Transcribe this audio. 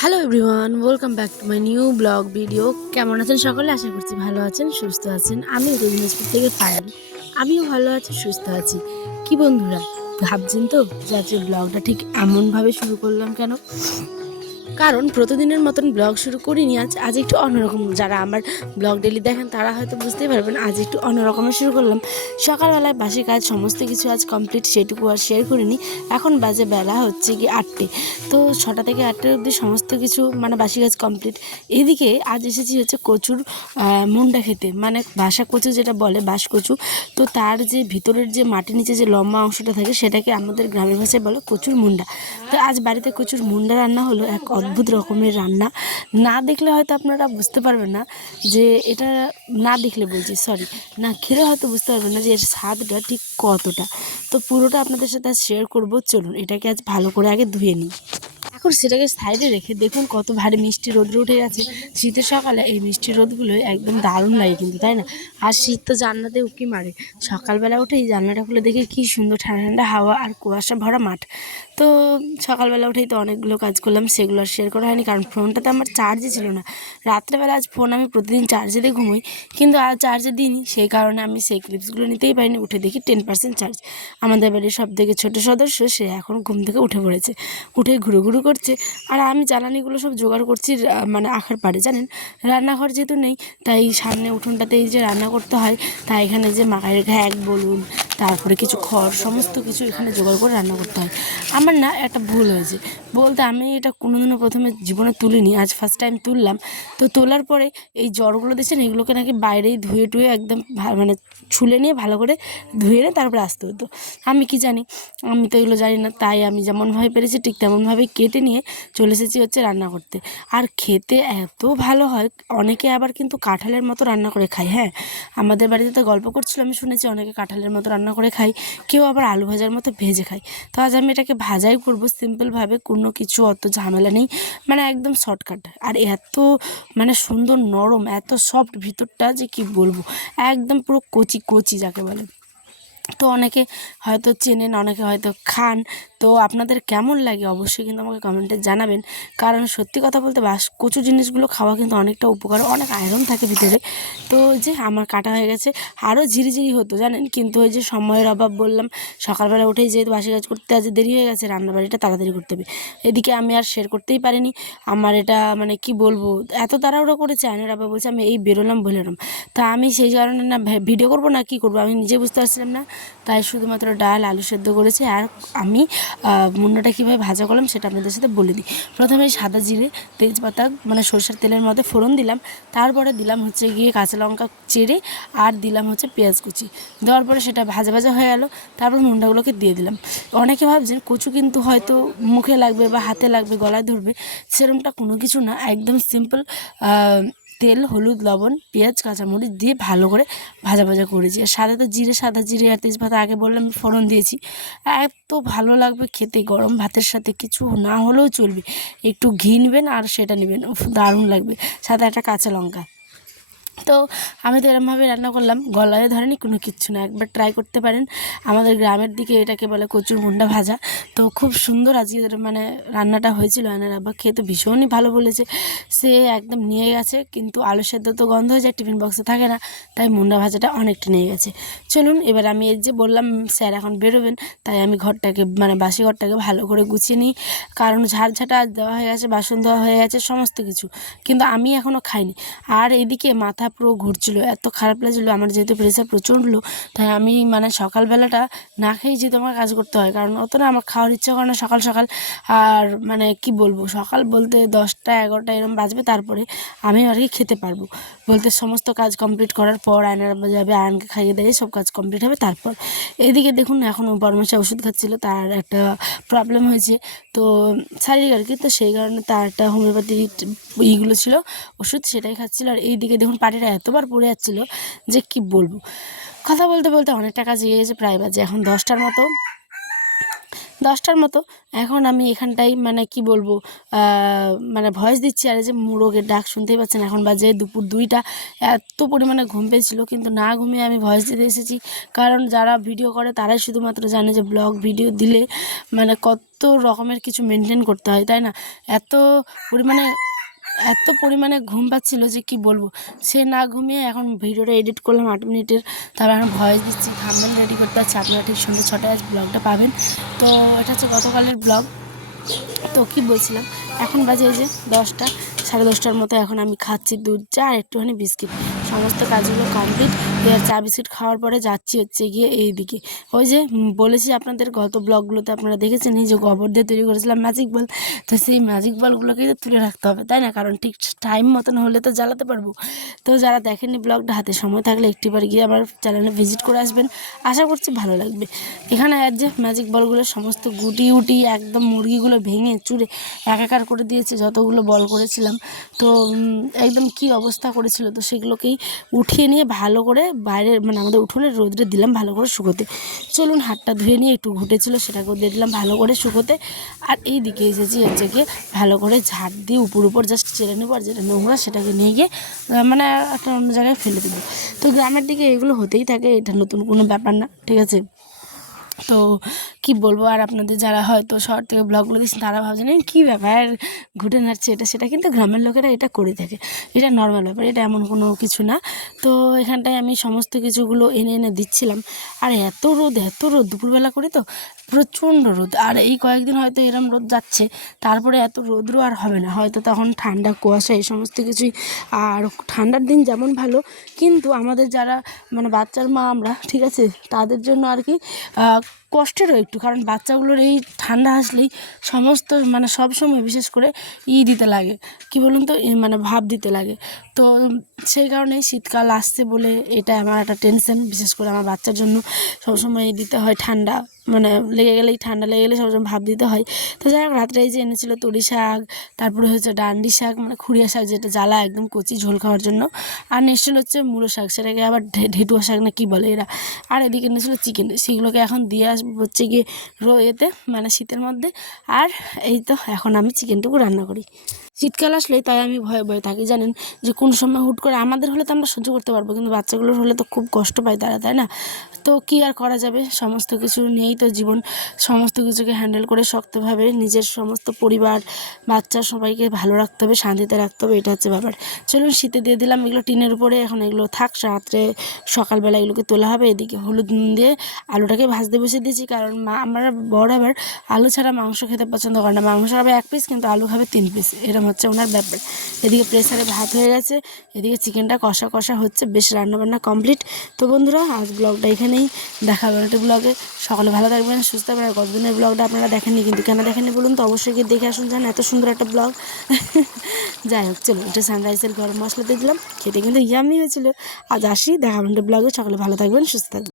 Hello everyone, welcome back to my new blog video. কেমন আছেন সকলে? আশা করছি ভালো আছেন, সুস্থ আছেন। আমি দিনাজপুর থেকে পায়েল। আমিও ভালো আছি, সুস্থ আছি। কি বন্ধুরা, ভাবছেন তো যে আজকের ব্লগটা ঠিক এমনভাবে শুরু করলাম কেন? কারণ প্রতিদিনের মতন ব্লগ শুরু করিনি, আজ একটু অন্যরকম। যারা আমার ব্লগ ডেলি দেখেন তারা হয়তো বুঝতেই পারবেন আজ একটু অন্যরকমের শুরু করলাম। সকালবেলায় বাসি কাজ সমস্ত কিছু আজ কমপ্লিট, সেটুকু আর শেয়ার করিনি। এখন বাজে বেলা হচ্ছে কি 8টে। তো 6টা থেকে 8টার অবধি সমস্ত কিছু মানে বাসি কাজ কমপ্লিট। এদিকে আজ এসেছি হচ্ছে কচুর মুন্ডা খেতে, মানে বাসা কচু যেটা বলে, বাঁশ কচু। তো তার যে ভিতরের যে মাটির নিচে যে লম্বা অংশটা থাকে সেটাকে আমাদের গ্রামের ভাষায় বলে কচুর মুন্ডা। তো আজ বাড়িতে কচুর মুন্ডা রান্না হলো, এক অদ্ভুত রকমের রান্না। না দেখলে হয়তো আপনারা বুঝতে পারবেন না যে এটা, না দেখলে বলছি সরি, না খেলে হয়তো বুঝতে পারবেন না যে এর স্বাদটা ঠিক কতটা। তো পুরোটা আপনাদের সাথে শেয়ার করবো। চলুন এটাকে আজ ভালো করে আগে ধুয়ে নিই। এখন সেটাকে সাইডে রেখে দেখুন কত ভারী মিষ্টি রোদ উঠে গেছে। শীতের সকালে এই মিষ্টি রোদগুলো একদম দারুণ লাগে কিন্তু, তাই না? আর শীত তো জানলাতে উঁকি মারে। সকালবেলা উঠেই জানলাটা খুলে দেখে কি সুন্দর ঠান্ডা ঠান্ডা হাওয়া আর কুয়াশা ভরা মাঠ। তো সকালবেলা উঠেই তো অনেকগুলো কাজ করলাম, সেগুলো আর শেয়ার করা হয়নি কারণ ফোনটাতে আমার চার্জই ছিল না। রাত্রেবেলা আজ ফোন আমি প্রতিদিন চার্জে দিয়ে ঘুমোই, কিন্তু আজ চার্জে দিইনি, সেই কারণে আমি সেই ক্লিপসগুলো নিতেই পারিনি। উঠে দেখি 10% চার্জ। আমাদের বাড়ির সব থেকে ছোটো সদস্য সে এখন ঘুম থেকে উঠে পড়েছে, উঠে ঘুরু ঘুরু করছে। আর আমি জ্বালানিগুলো সব জোগাড় করছি, মানে আখার পাড়ে জানেন রান্নাঘর যেহেতু নেই, তাই সামনে উঠোনটাতেই যে রান্না করতে হয়, তাই এখানে যে মাকাইয়ের ঘ্যাক বলুন, তারপরে কিছু খড়, সমস্ত কিছু এখানে জোগাড় করে রান্না করতে হয়। আমার না একটা ভুল হয়েছে বলতে, আমি এটা কোনোদিনও প্রথমে জীবনে তুলিনি, আজ ফার্স্ট টাইম তুললাম। তো তোলার পরে এই জড়গুলো দিয়েছেন, এগুলোকে নাকি বাইরেই ধুয়ে টুয়ে একদম মানে ছুলে নিয়ে ভালো করে ধুয়ে নিয়ে তারপরে আসতে হতো। আমি কি জানি, আমি তো এগুলো জানি না, তাই আমি যেমনভাবে পেরেছি ঠিক তেমনভাবেই কেটে নিয়ে চলে এসেছি হচ্ছে রান্না করতে। আর খেতে এত ভালো হয়, অনেকে আবার কিন্তু কাঁঠালের মতো রান্না করে খায়। হ্যাঁ, আমাদের বাড়িতে তো গল্প করছিল, আমি শুনেছি অনেকে কাঁঠালের মতো রান্না করে খায়, কেউ আবার আলু ভাজার মতো ভেজে খায়। তো আজ আমি এটাকে ভাজাই করবো সিম্পলভাবে, কোনো কিছু অত ঝামেলা নেই, মানে একদম শর্টকাট। আর এত মানে সুন্দর নরম, এত সফট ভিতরটা যে কি বলবো, একদম পুরো কচি কচি যাকে বলে। তো অনেকে হয়তো চেনেন, অনেকে হয়তো খান। তো আপনাদের কেমন লাগে অবশ্যই কিন্তু আমাকে কমেন্টে জানাবেন। কারণ সত্যি কথা বলতে কচু জিনিসগুলো খাওয়া কিন্তু অনেকটা উপকার, অনেক আয়রন থাকে ভিতরে। তো যে আমার কাটা হয়ে গেছে, আরও ঝিরিঝিরি হতো জানেন, কিন্তু ওই যে সময়ের অভাব বললাম, সকালবেলা উঠেই যেহেতু বাসি কাজ করতে আজ দেরি হয়ে গেছে, রান্নাবাড়িটা তাড়াতাড়ি করতে হবে। এদিকে আমি আর শেয়ার করতেই পারিনি। আমার এটা মানে কি বলবো, এত তাড়াহুড়ো করেছে, আয়নের আবার বলছে আমি এই বেরোলাম বললাম। তা আমি সেই কারণে না ভিডিও করবো না কি করবো আমি নিজে বুঝতে পারছিলাম না। তাই শুধুমাত্র ডাল আলু সেদ্ধ করেছি। আর আমি মুন্ডাটা কীভাবে ভাজা করলাম সেটা আপনাদের সাথে বলে দিই। প্রথমে সাদা জিরে, তেজপাতা মানে সরষের তেলের মধ্যে ফোড়ন দিলাম, তারপরে দিলাম হচ্ছে গিয়ে কাঁচা লঙ্কা চেড়ে, আর দিলাম হচ্ছে পেঁয়াজ কুচি। দেওয়ার পরে সেটা ভাজা ভাজা হয়ে গেল, তারপর মুন্ডাগুলোকে দিয়ে দিলাম। অনেকে ভাবছেন কচু কিন্তু হয়তো মুখে লাগবে বা হাতে লাগবে, গলায় ধরবে, সেরকমটা কোনো কিছু না, একদম সিম্পল। তেল, হলুদ, লবণ, পেঁয়াজ, কাঁচামরিচ দিয়ে ভালো করে ভাজা ভাজা করেছি। আর সাদা তো জিরে, সাদা জিরে আর তেজপাতা আগে বললাম ফোড়ন দিয়েছি। এত ভালো লাগবে খেতে, গরম ভাতের সাথে কিছু না হলেও চলবে, একটু ঘি নেবেন আর সেটা নেবেন, দারুণ লাগবে, সাথে একটা কাঁচা লঙ্কা। তো আমি তো এরমভাবে রান্না করলাম, গলায় ধরেনি কোনো কিচ্ছু না, একবার ট্রাই করতে পারেন। আমাদের গ্রামের দিকে এটাকে বলে কচুর মুন্ডা ভাজা। তো খুব সুন্দর আজকে মানে রান্নাটা হয়েছিল। আনার আব্বা খেয়ে তো ভীষণই ভালো বলেছে, সে একদম নিয়ে গেছে। কিন্তু আলু সেদ্ধ তো গন্ধ হয়ে যায়, টিফিন বক্সে থাকে না, তাই মুন্ডা ভাজাটা অনেকটা নিয়ে গেছে। চলুন এবার আমি এই যে বললাম স্যার এখন বেরোবেন, তাই আমি ঘরটাকে মানে বাসি ঘরটাকে ভালো করে গুছিয়ে নিই। কারণ ঝাড়ঝাঁটা দেওয়া হয়ে গেছে, বাসন দেওয়া হয়ে গেছে, সমস্ত কিছু, কিন্তু আমি এখনও খাইনি। আর এদিকে মাথা পুরো ঘুরছিল, এত খারাপ লাগছিলো, আমার যেহেতু প্রেশার প্রচণ্ড লো, তাই আমি মানে সকালবেলাটা না খেয়েই যেহেতু আমার কাজ করতে হয়, কারণ অত না আমার খাওয়ার ইচ্ছা করে না সকাল সকাল। আর মানে কি বলবো, সকাল বলতে 10টা 11টা এরকম বাজবে, তারপরে আমি আর কি খেতে পারবো বলতে, সমস্ত কাজ কমপ্লিট করার পর আয়নার যাবে, আয়নকে খাইয়ে দিয়ে সব কাজ কমপ্লিট হবে তারপর। এদিকে দেখুন এখন বড়মশা ওষুধ খাচ্ছিলো, তার একটা প্রবলেম হয়েছে, তো শারীরিক আর কি, তো সেই কারণে তার একটা হোমিওপ্যাথি ইগুলো ছিল ওষুধ, সেটাই খাচ্ছিলো। আর এইদিকে দেখুন পাটিটা এতবার পড়ে যাচ্ছিলো যে কি বলবো। কথা বলতে বলতে অনেকটা কাজ এগিয়ে গেছে, প্রায় বাজে এখন 10টার মতো। 10টার মতো। এখন আমি এখানটাই মানে কি বলবো মানে ভয়েস দিচ্ছি, আর এই যে মোরগের ডাক শুনতেই পাচ্ছেন। এখন বাজে দুপুর 2টা। এত পরিমাণে ঘুম পেয়েছিল, কিন্তু না ঘুমিয়ে আমি ভয়েস দিতে এসেছি। কারণ যারা ভিডিও করে তারাই শুধুমাত্র জানে যে ব্লগ ভিডিও দিলে মানে কত রকমের কিছু মেনটেন করতে হয়, তাই না? এত পরিমাণে এত পরিমাণে ঘুম পাচ্ছিল যে কি বলবো। সে না ঘুমিয়ে এখন ভিডিওটা এডিট করলাম 8 মিনিটের, তারপর এখন ভয়েস দিচ্ছি, থাম্বনেল রেডি করতে হচ্ছে। আপনারা ঠিক সন্ধ্যে 6টায় আজ ব্লগটা পাবেন। তো এটা হচ্ছে গতকালের ব্লগ। তো কি বলছিলাম, এখন বাজে এই যে 10টা, 10:30টার মতো। এখন আমি খাচ্ছি দুধ চা আর একটুখানি বিস্কিট। সমস্ত কাজগুলো কমপ্লিট। এবার চা বিস্কিট খাওয়ার পরে যাচ্ছি হচ্ছে গিয়ে এই দিকে। ওই যে বলেছি আপনাদের গত ব্লগগুলোতে আপনারা দেখেছেন, এই যে গোবর দিয়ে তৈরি করেছিলাম ম্যাজিক বল। তো সেই ম্যাজিক বলগুলোকে তো তুলে রাখতে হবে, তাই না? কারণ ঠিক টাইম মতন হলে তো জ্বালাতে পারবো। তো যারা দেখেননি ব্লগটা, হাতে সময় থাকলে একটিবার গিয়ে আমার চ্যানেলে ভিজিট করে আসবেন, আশা করছি ভালো লাগবে। এখানে আর যে ম্যাজিক বলগুলো সমস্ত গুটি উটি একদম মুরগিগুলো ভেঙে চুরে একাকার করে দিয়েছে, যতগুলো বল করেছিলাম। তো একদম কি অবস্থা করেছিল। তো সেগুলোকেই উঠিয়ে নিয়ে ভালো করে বাইরে মানে আমাদের উঠোনের রোদরে দিলাম ভালো করে শুকোতে। চলুন হাতটা ধুয়ে নিয়ে একটু ঘুটেছিল সেটাকেও দিয়ে দিলাম ভালো করে শুকোতে। আর এই দিকে এসেছি হচ্ছে গিয়ে ভালো করে ঝাড় দিয়ে উপর জাস্ট চেড়ে নেবো, আর যেটা নোংরা সেটাকে নিয়ে গিয়ে মানে একটা অন্য জায়গায় ফেলে দেবো। তো গ্রামের দিকে এগুলো হতেই থাকে, এটা নতুন কোনো ব্যাপার না, ঠিক আছে? তো কি বলবো, আর আপনাদের যারা হয়তো শহর থেকে ব্লগগুলো দিচ্ছেন তারা ভাবছেন এই কী ব্যাপার ঘুটে নাড়ছে এটা সেটা, কিন্তু গ্রামের লোকেরা এটা করে থাকে। এটা নর্মাল ব্যাপার, এটা এমন কোনো কিছু না। তো এখানটায় আমি সমস্ত কিছুগুলো এনে এনে দিচ্ছিলাম। আর এত রোদ দুপুরবেলা করে তো প্রচণ্ড রোদ। আর এই কয়েকদিন হয়তো এরম রোদ যাচ্ছে, তারপরে এত রোদ্র আর হবে না হয়তো, তখন ঠান্ডা কুয়াশা এই সমস্ত কিছুই। আর ঠান্ডার দিন যেমন ভালো, কিন্তু আমাদের যারা মানে বাচ্চার মা আমরা, ঠিক আছে, তাদের জন্য আর কি কষ্টেরও একটু। কারণ বাচ্চাগুলোর এই ঠান্ডা আসলেই সমস্ত মানে সব সময় বিশেষ করে দিতে লাগে, কি বলুন তো, মানে ভাব দিতে লাগে। তো সেই কারণেই শীতকাল আসছে বলে এটা আমার একটা টেনশন, বিশেষ করে আমার বাচ্চার জন্য সবসময় দিতে হয় ঠান্ডা, মানে ঠান্ডা লেগে গেলে সবসময় ভাব দিতে হয়। তো যাই হোক, রাত্রে এই যে এনেছিল তরি শাক, তারপরে হচ্ছে ডান্ডি শাক মানে খুঁড়িয়া শাক, যেটা জ্বালা একদম কচি ঝোল খাওয়ার জন্য। আর নিশ্চল হচ্ছে মূলো শাক, সেটাকে আবার ঢেটুয়া শাক না কি বলে এরা। আর এদিকে এনেছিল চিকেন, সেগুলোকে এখন দিয়ে আসবো হচ্ছে গিয়ে এতে মানে শীতের মধ্যে। আর এই তো এখন আমি চিকেনটুকু রান্না করি। শীতকাল আসলেই তাই আমি ভয়ে ভয়ে থাকি, জানেন, যে কোন সময় হুট করে আমাদের হলে তো আমরা সহ্য করতে পারবো, কিন্তু বাচ্চাগুলোর হলে তো খুব কষ্ট পায় তারা, তাই না? তো কি আর করা যাবে, সমস্ত কিছু নিয়েই তো জীবন। সমস্ত কিছুকে হ্যান্ডেল করে শক্তভাবে নিজের সমস্ত পরিবার বাচ্চা সবাইকে ভালো রাখতে হবে, শান্তিতে রাখতে হবে, এটা হচ্ছে ব্যাপার। চলুন শীতে দিয়ে দিলাম এগুলো টিনের উপরে, এখন এগুলো থাক, রাত্রে সকালবেলা এগুলোকে তোলা হবে। এদিকে হলুদ দিয়ে আলুটাকে ভাজতে বসে দিয়েছি, কারণ আমরা বড় আবার আলু ছাড়া মাংস খেতে পছন্দ করে না। মাংস খাবে 1 পিস, কিন্তু আলু খাবে 3 পিস, এরকম হচ্ছে ওনার ব্যাপার। এদিকে প্রেসারে ভাত হয়ে গেছে, এদিকে চিকেনটা কষা কষা হচ্ছে, বেশ রান্নাবান্না কমপ্লিট। তো বন্ধুরা, আজ ব্লগটা এখানেই, দেখা হবে একটা ব্লগে। সকলে ভালো থাকবেন, সুস্থ থাকবেন। আর গতদিনের ব্লগটা আপনারা দেখেননি, কিন্তু কেন দেখেননি বলুন তো, অবশ্যই গিয়ে দেখে আসুন, জান এত সুন্দর একটা ব্লগ। যাই হোক, চলো এটা সানরাইজের গরম মশলা দিয়ে দিলাম, খেতে কিন্তু ইয়ামি হয়েছিল। আজ আসি, দেখা হবে একটা ব্লগে। সকলে ভালো থাকবেন, সুস্থ থাকবেন।